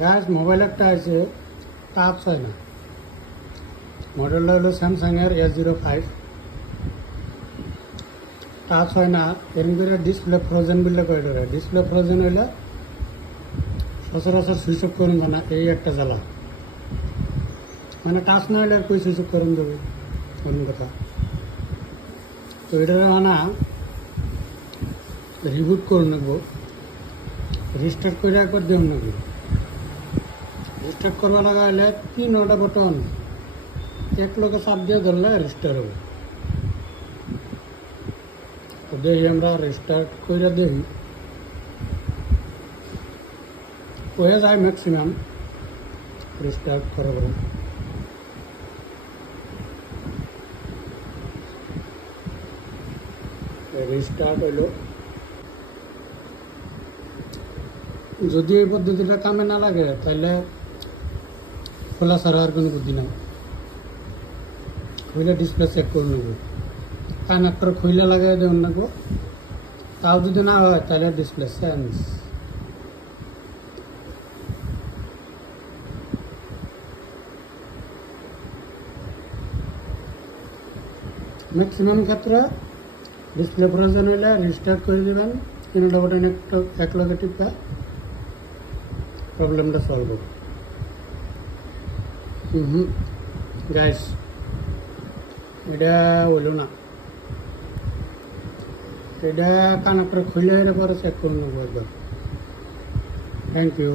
গাছ মোবাইল একটা আছে টাচ হয় না। মডেলটা হলো স্যামসাংয়ের S05। টাচ হয় না, এরকম করে ডিসপ্লে ফ্রোজেন বললে কয়ে দেবে। ডিসপ্লে ফ্রোজেন হইলে সচরাচর সুইচ অফ করুন না, এই একটা জ্বালা। মানে টাচ না হলে আর কই সুইচ অফ করুন দেবে এরকম কথা। তো এটার মানে রিবুট করে নেব, রিস্টার্ট করে একবার দেব নাকি। রিস্টার্ট করবা লাগা হলে 3টা বটন এক লোকে চাপ দিয়ে ধরলে রিস্টার্ট হবে। তো দেখি আমরা রিস্টার্ট করে দেখি, হয়ে যায় ম্যাক্সিমাম রিস্টার্ট করার পরে। রিস্টার্ট হইল। যদি এই পদ্ধতিটা কামে না লাগে তাহলে খোলা ছাড়া আর কোনো বুদ্ধি নাই। খুলে ডিসপ্লে চেক করে নেব, কানেক্টর খুলে লাগাই দেবেন নেব। তাও যদি না হয় তাহলে ডিসপ্লে চেঞ্জ। ম্যাক্সিমাম ক্ষেত্রে ডিসপ্লে প্রয়োজন হলে রিস্টার্ট করে দেবেন, 3টা বটন এক লগে টিপে প্রবলেমটা সলভ হবে। গাইস এটা হইল না, এটা কানেক্টর খুলে পরে চেক করে নেবো একবার। Thank you.